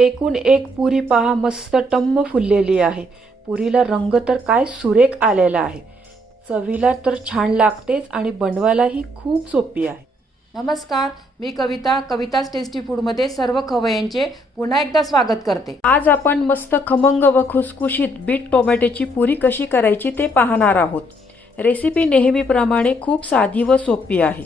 एकूण एक पुरी पहा, मस्त टम्म फुललेली आहे. पुरीला रंग तर काय सुरेख आलेला आहे. चवीला तर छान लागतेच आणि बनवायलाही खूप सोपी आहे. नमस्कार, मी कविताच टेस्टी फूडमध्ये सर्व खवय्यांचे पुन्हा एकदा स्वागत करते. आज आपण मस्त खमंग व खुसखुशीत बीट टोमॅटोची पुरी कशी करायची ते पाहणार आहोत. रेसिपी नेहमीप्रमाणे खूप साधी व सोपी आहे.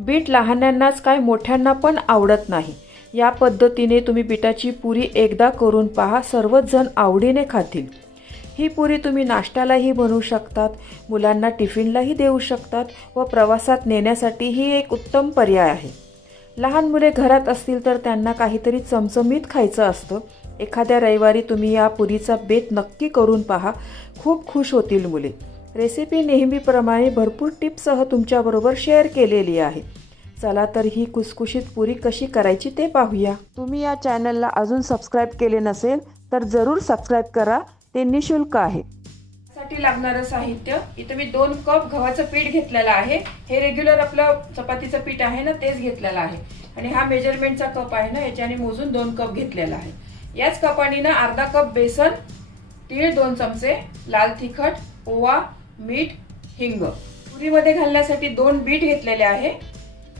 बीट लहानांनाच काय मोठ्यांना पण आवडत नाही. या पद्धतीने तुम्ही बीटाची पुरी एकदा करून पहा, सर्वच जण आवडीने खातील. ही पुरी तुम्ही नाश्त्यालाही बनवू शकतात, मुलांना टिफिनलाही देऊ शकतात व प्रवासात नेण्यासाठीही एक उत्तम पर्याय आहे. लहान मुले घरात असतील तर त्यांना काहीतरी चमचमीत खायचं असतं. एखाद्या रविवारी तुम्ही या पुरीचा बेत नक्की करून पहा, खूप खुश होतील मुले. रेसिपी नेहमीप्रमाणे भरपूर टिप्ससह तुमच्याबरोबर शेअर केलेली आहे. चला तर ही खुसखुशीत पुरी कशी करायची ते पाहूया. तुम्ही या चॅनलला अजून सबस्क्राईब केले नसेल तर जरूर सबस्क्राईब करा, ते निशुल्क आहे. साठी लागणारं साहित्य, इथे मी 2 कप गव्हाचं पीठ घेतलेलं आहे. हे रेग्युलर आपलं चपातीचं पीठ आहे ना, तेच घेतलेलं आहे. आणि हा मेजरमेंटचा कप आहे ना, याच्याने मोजून 2 कप घेतलेला आहे. याच कपाने ना अर्धा कप बेसन, तीळ 2 चमचे, लाल तिखट, ओवा, मीठ, हिंग. पुरीमध्ये घालण्यासाठी 2 बीट घेतलेले आहे,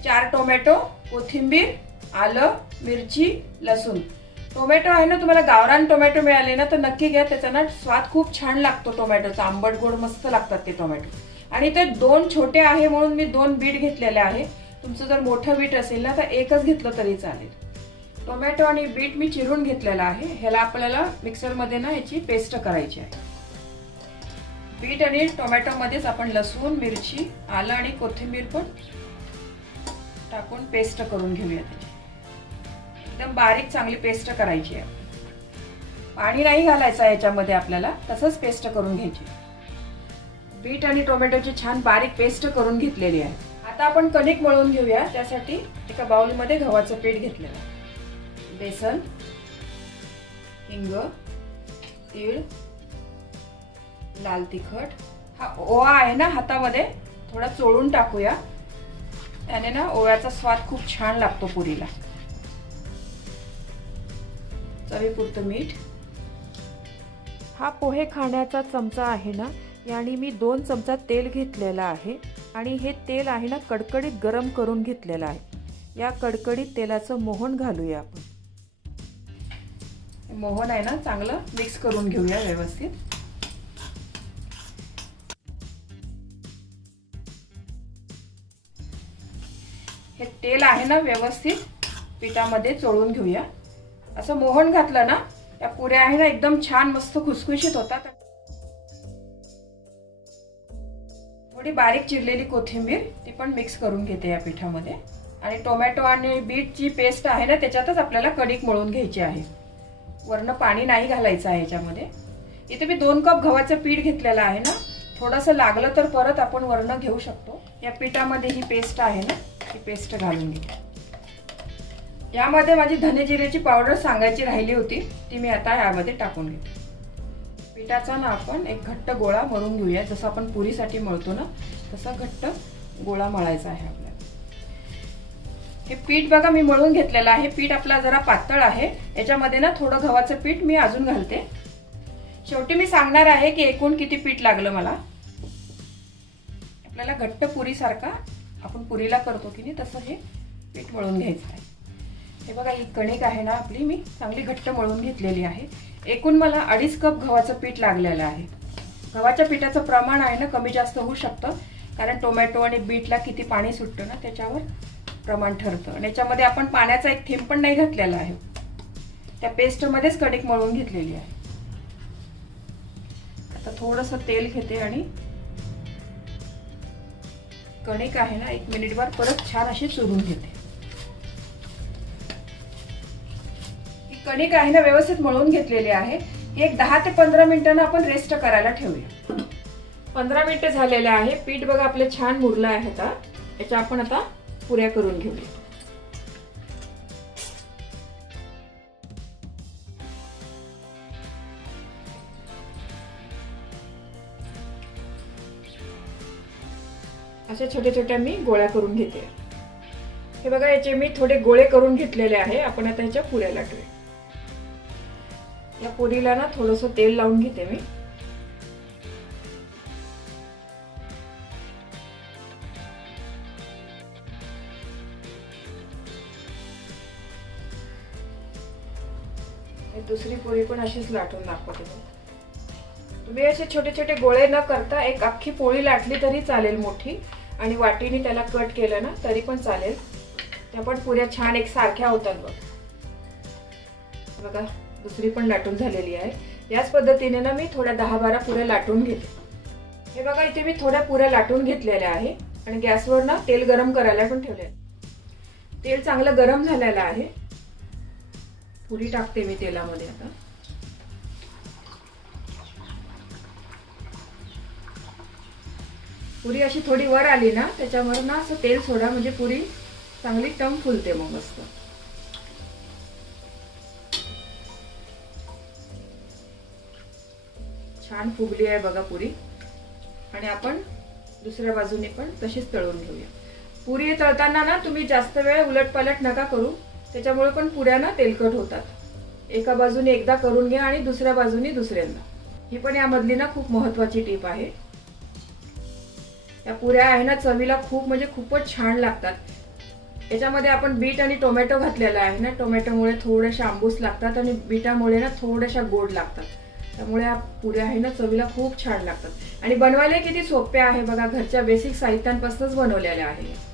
4 टोमॅटो, कोथिंबीर, आलं, मिरची, लसूण. टोमॅटो आहे ना, तुम्हाला गावरान टोमॅटो मिळाले ना तर नक्की घ्या, त्याचा ना स्वाद खूप छान लागतो. टोमॅटोचा आंबट गोड मस्त लागतात ते टोमॅटो. आणि ते 2 छोटे आहे म्हणून मी 2 बीट घेतलेले आहे. तुमचं जर मोठं बीट असेल ना तर एकच घेतलं तरी चालेल. टोमॅटो आणि बीट मी चिरून घेतलेला आहे. ह्याला आपल्याला मिक्सरमध्ये ना याची पेस्ट करायची आहे. बीट आणि टोमॅटो मध्येच आपण लसूण, मिरची, आलं आणि कोथिंबीर पण टाकून पेस्ट करून घेऊया. त्याची एकदम बारीक चांगली पेस्ट करायची आहे. पाणी नाही घालायचं याच्यामध्ये, आपल्याला तसंच पेस्ट करून घ्यायची. बीट आणि टोमॅटोची छान बारीक पेस्ट करून घेतलेली आहे. आता आपण कणिक मळून घेऊया. त्यासाठी एका बाउलमध्ये गव्हाचं पीठ घेतलेलं आहे, बेसन, हिंग, तीळ, लाल तिखट. हा ओवा आहे ना, हातामध्ये थोडा चोळून टाकूया, त्याने ना ओव्याचा स्वाद खूप छान लागतो पुरीला. चवीपुरतं मीठ. हा पोहे खाण्याचा चमचा आहे ना, याने मी 2 चमचा तेल घेतलेला आहे आणि हे तेल आहे ना कडकडीत गरम करून घेतलेलं आहे. या कडकडीत तेलाचं मोहन घालूया आपण. मोहन आहे ना चांगलं मिक्स करून घेऊया व्यवस्थित. हे तेल आहे ना व्यवस्थित पिठामध्ये चोळून घेऊया. असं मोहन घातलं ना, या पुऱ्या आहे ना एकदम छान मस्त खुसखुशीत होतात. थोडी बारीक चिरलेली कोथिंबीर ती पण मिक्स करून घेते या पिठामध्ये. आणि टोमॅटो आणि बीटची पेस्ट आहे ना, त्याच्यातच आपल्याला कणिक मळून घ्यायची आहे. वरनं पाणी नाही घालायचं आहे याच्यामध्ये. इथे मी 2 कप गव्हाचं पीठ घेतलेलं आहे ना, थोडंसं लागलं तर परत आपण वरनं घेऊ शकतो. या पिठामध्ये ही पेस्ट आहे ना, ही पेस्ट घालून घे. यामध्ये माझी धने जिऱ्याची पावडर सांगायची राहिली होती, ती मी आता यामध्ये टाकून घेते. पिठाचा ना आपण एक घट्ट गोळा मळून घेऊया. जसं आपण पुरीसाठी मळतो ना तसा घट्ट गोळा मळायचा आहे आपल्याला. हे पीठ बघा मी मळून घेतलेलं आहे. पीठ आपला जरा पातळ आहे. याच्यामध्ये ना थोडं गव्हाचं पीठ मी अजून घालते. शेवटी मी सांगणार आहे की एकूण किती पीठ लागलं मला. आपल्याला घट्ट पुरीसारखा आपण पुरीला करतो की नाही तसं हे पीठ मळून घ्यायचं आहे. हे बघा ही कणिक आहे ना आपली, मी चांगली घट्ट मळून घेतलेली आहे. एकूण मला 2.5 कप गव्हाचं पीठ लागलेलं आहे. गव्हाच्या पिठाचं प्रमाण आहे ना कमी जास्त होऊ शकतं, कारण टोमॅटो आणि बीटला किती पाणी सुटतं ना त्याच्यावर प्रमाण ठरतं. आणि याच्यामध्ये आपण पाण्याचा एक थेंब पण नाही घातलेला आहे. त्या पेस्टमध्येच कणिक मळून घेतलेली आहे. आता थोडंसं तेल घेते आणि कणिक आहे ना 1 मिनिटभर परत छान अशी चुरून घेते. ही कणिक आहे ना व्यवस्थित मळून घेतलेली आहे. एक 10 ते 15 मिनिटांना आपण रेस्ट करायला ठेवूया. 15 मिनिटं झालेले आहे. पीठ बघा आपले छान मुरलं आहे. आता याच्या आपण आता पुऱ्या करून घेऊया. अशा छोट्या छोट्या मी गोळ्या करून घेते. हे बघा याचे मी थोडे गोळे करून घेतलेले आहे. आपण आता ह्याच्या पुऱ्या लाटूया. या पुरीला ना थोडंसं तेल लावून घेते मी. दुसरी पुरी पण अशीच लाटून दाखवते. तुम्ही असे छोटे छोटे गोळे न करता एक अख्खी पोळी लाटली तरी चालेल मोठी, आणि वाटीने त्याला कट केलं ना तरी पण चालेल. त्या पण पुऱ्या छान एकसारख्या होतात बघा. दुसरी पण लाटून झालेली आहे. याच पद्धतीने ना मी थोड्या 10-12 पुऱ्या लाटून घेते. हे बघा, इथे मी थोड्या पुऱ्या लाटून घेतलेल्या आहे आणि गॅसवर ना तेल गरम करायला पण ठेवले. तेल चांगलं गरम झालेलं आहे. पुरी टाकते मी तेलामध्ये. आता पुरी अशी थोडी वर आली ना त्याच्यावर ना असं तेल सोडा, म्हणजे पुरी चांगली टम फुलते मग मस्त. छान फुगली आहे बघा पुरी. आणि आपण दुसऱ्या बाजूने पण तशीच तळून घेऊया. पुरी तळताना ना तुम्ही जास्त वेळ उलटपालट नका करू, त्याच्यामुळे पण पुऱ्या ना तेलकट होतात. एका बाजूने एकदा करून घ्या आणि दुसऱ्या बाजूने दुसऱ्यांदा. ही पण यामधली ना खूप महत्वाची टीप आहे. या पुऱ्या आहे ना चवीला खूप म्हणजे खूपच छान लागतात. याच्यामध्ये आपण बीट आणि टोमॅटो घातलेला आहे ना, टोमॅटोमुळे थोड्याशा आंबूस लागतात आणि बीटामुळे ना थोड्याशा गोड लागतात. त्यामुळे या पुऱ्या आहे ना चवीला खूप छान लागतात. आणि बनवायला किती सोप्या आहे बघा, घरच्या बेसिक साहित्यांपासूनच बनवलेल्या आहे.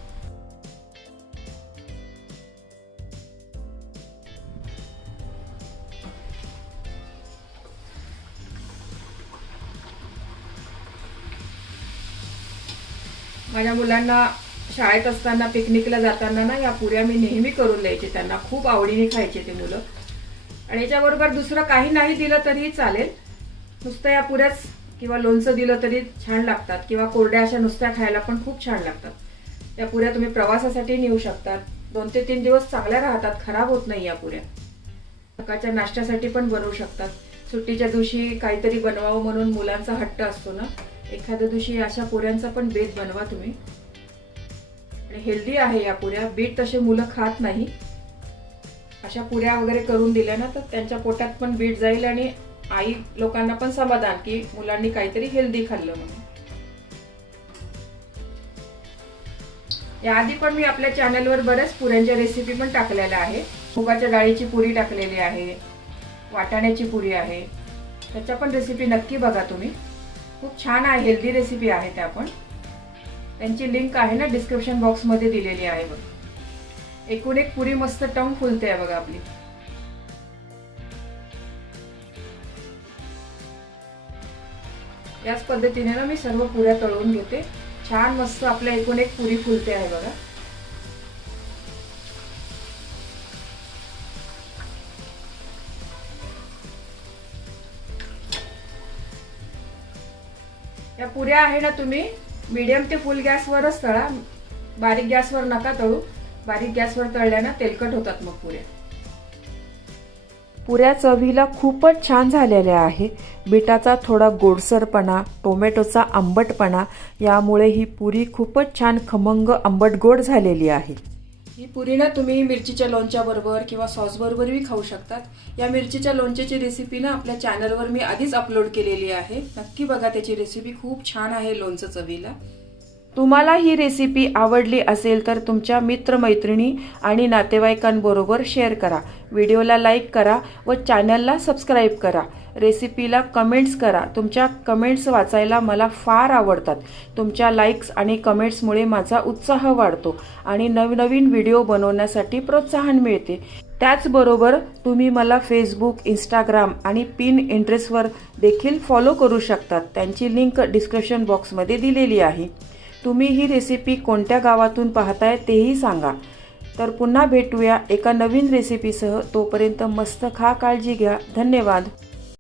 माझ्या मुलांना शाळेत असताना पिकनिकला जाताना ना या पुऱ्या मी नेहमी करून द्यायचे. त्यांना खूप आवडीने खायचे ते मुलं. आणि याच्याबरोबर दुसरं काही नाही दिलं तरीही चालेल, नुसतं या पुऱ्याच किंवा लोणचं दिलं तरी छान लागतात, किंवा कोरड्या अशा नुसत्या खायला पण खूप छान लागतात. या पुऱ्या तुम्ही प्रवासासाठी नेऊ शकतात. 2 ते 3 दिवस चांगल्या राहतात, खराब होत नाही या पुऱ्या. सकाळच्या नाश्त्यासाठी पण बनवू शकतात. सुट्टीच्या दिवशी काहीतरी बनवावं म्हणून मुलांचा हट्ट असतो ना, एखाद्या दिवशी अशा पुऱ्यांचा पण बेत बनवा तुम्ही. आणि हेल्दी आहे या पुऱ्या. बीट तसे मुलं खात नाही. अशा पुऱ्या वगैरे करून दिल्या ना तर त्यांच्या पोटात पण बीट जाईल आणि आई लोकांना पण समाधान की मुलांनी काहीतरी हेल्दी खाल्लं म्हणून. याआधी पण मी आपल्या चॅनलवर बऱ्याच पुऱ्यांच्या रेसिपी पण टाकलेल्या आहे. मुगाच्या डाळीची पुरी टाकलेली आहे, वाटाण्याची पुरी आहे. त्याच्या पण रेसिपी नक्की बघा तुम्ही. खूप छान आहे, हेल्दी रेसिपी आहे त्या पण. त्यांची लिंक आहे ना डिस्क्रिप्शन बॉक्स मध्ये दिलेली आहे बघा. एकूण एक पुरी मस्त टम फुलते आहे बघा आपली. याच पद्धतीने ना मी सर्व पुऱ्या तळून घेते. छान मस्त आपल्या एकूण एक पुरी फुलते आहे बघा. या पुऱ्या आहे ना तुम्ही मीडियम ते फुल गॅसवरच तळा, बारीक गॅसवर नका तळू. बारीक गॅसवर तळल्याने तेलकट होतात मग पुऱ्या. पुऱ्या चवीला खूपच छान झालेल्या आहे. बीटाचा थोडा गोडसरपणा, टोमॅटोचा आंबटपणा यामुळे ही पुरी खूपच छान खमंग आंबट गोड झालेली आहे. ही पुरी ना तुम्ही मिरचीच्या लोणच्या बरोबर किंवा सॉस बरोबरही खाऊ शकतात. या मिरचीच्या लोणच्याची रेसिपी ना आपल्या चॅनलवर मी आधीच अपलोड केलेली आहे. नक्की बघा, त्याची रेसिपी खूप छान आहे लोणचं चवीला. तुम्हाला ही रेसिपी आवडली असेल तर तुमच्या मित्रमैत्रिणी आणि नातेवाईकांबरोबर शेअर करा. व्हिडिओला लाईक करा व चॅनलला सबस्क्राईब करा. रेसिपीला कमेंट्स करा. तुमच्या कमेंट्स वाचायला मला फार आवडतात. तुमच्या लाईक्स आणि कमेंट्समुळे माझा उत्साह वाढतो आणि नवनवीन व्हिडिओ बनवण्यासाठी प्रोत्साहन मिळते. त्याचबरोबर तुम्ही मला फेसबुक, इंस्टाग्राम आणि पिनइंटरेस्टवर देखील फॉलो करू शकतात. त्यांची लिंक डिस्क्रिप्शन बॉक्समध्ये दिलेली आहे. तुम्ही ही रेसिपी कोणत्या गावातून पाहताय तेही सांगा. तर पुन्हा भेटूया एका नवीन रेसिपीसह. तोपर्यंत मस्त खा, काळजी घ्या. धन्यवाद.